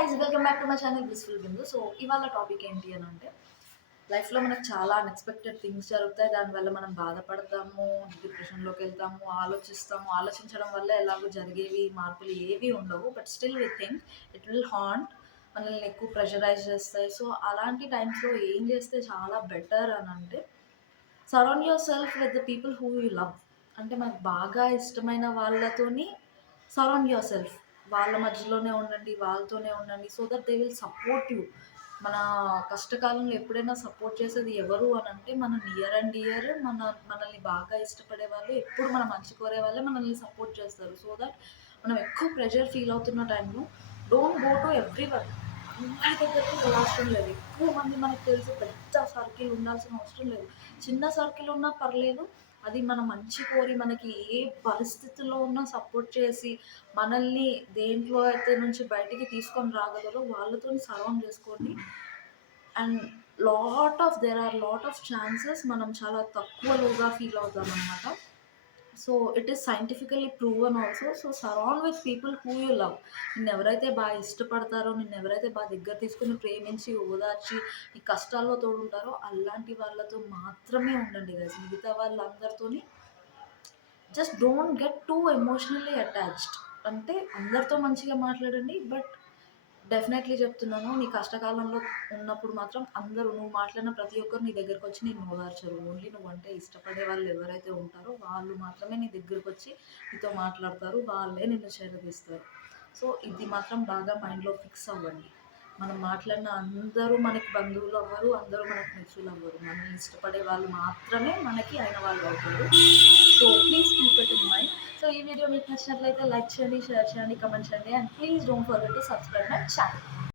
Guys, welcome back to my channel blissful Bindu. So ఇవాళ topic ఏంటి అని అంటే, లైఫ్లో మనకు చాలా అన్ఎక్స్పెక్టెడ్ థింగ్స్ జరుగుతాయి. దానివల్ల మనం బాధపడతాము, డిప్రెషన్లోకి వెళ్తాము, ఆలోచిస్తాము. ఆలోచించడం వల్ల ఎలాగో జరిగేవి మార్పులు ఏవి ఉండవు. But still we think it will haunt, మనల్ని ఎక్కువ ప్రెషరైజ్ చేస్తాయి. సో అలాంటి టైమ్స్లో ఏం చేస్తే చాలా బెటర్ అని అంటే, surround your self with the people who you love. అంటే మనకు బాగా ఇష్టమైన వాళ్ళతోని సరౌండ్ యువర్ సెల్ఫ్. వాళ్ళ మధ్యలోనే ఉండండి, వాళ్ళతోనే ఉండండి. So that they will support you. మన కష్టకాలంలో ఎప్పుడైనా సపోర్ట్ చేసేది ఎవరు అని అంటే, మన నియర్ అండ్ డియర్, మనల్ని బాగా ఇష్టపడే వాళ్ళు, ఎప్పుడు మన మంచి కోరే వాళ్ళే మనల్ని సపోర్ట్ చేస్తారు. సో దట్ మనం ఎక్కువ ప్రెషర్ ఫీల్ అవుతున్న టైంలో don't go to every one. అందరి దగ్గరికి వెళ్ళవసరం లేదు. ఎక్కువ మంది మనకు తెలిసి పెద్ద సర్కిల్ ఉండాల్సిన అవసరం లేదు. చిన్న సర్కిల్ ఉన్నా పర్లేదు. అది మన మంచి కోరి, మనకి ఏ పరిస్థితుల్లో ఉన్నా సపోర్ట్ చేసి, మనల్ని దేంట్లో అయితే నుంచి బయటికి తీసుకొని రాగలరో వాళ్ళతోని సరౌండ్ చేసుకోండి. And there are lot of chances మనం చాలా తక్కువలోగా ఫీల్ అవుతాం అనమాట. So it is scientifically proven also. So surround with people who you love. నిన్నెవరైతే బాగా ఇష్టపడతారో, నిన్నెవరైతే బాగా దగ్గర తీసుకుని ప్రేమించి ఓదార్చి ఈ కష్టాల్లో తోడుంటారో అలాంటి వాళ్ళతో మాత్రమే ఉండండి గైస్. మిగతా వాళ్ళందరితోని just don't get too emotionally attached. అంటే అందరితో మంచిగా మాట్లాడండి, బట్ డెఫినెట్లీ చెప్తున్నాను, నీ కష్టకాలంలో ఉన్నప్పుడు మాత్రం అందరూ, నువ్వు మాట్లాడిన ప్రతి ఒక్కరు నీ దగ్గరకు వచ్చి నేను ఓదార్చరు. ఓన్లీ నువ్వంటే ఇష్టపడే వాళ్ళు ఎవరైతే ఉంటారో వాళ్ళు మాత్రమే నీ దగ్గరకు వచ్చి నీతో మాట్లాడతారు, వాళ్ళే నిన్ను చేరదీస్తారు. సో ఇది మాత్రం బాగా మైండ్లో ఫిక్స్ అవ్వండి. మనం మాట్లాడిన అందరూ మనకి బంధువులు అవ్వరు, అందరూ మనకి మిత్రులు అవ్వరు. మనల్ని ఇష్టపడే వాళ్ళు మాత్రమే మనకి అయిన వాళ్ళు అవుతారు. So please keep it in mind. So ఈ వీడియో మీకు నచ్చినట్లయితే లైక్ చేయండి, షేర్ చేయండి, కమెంట్ చేయండి, and please don't forget to subscribe my channel.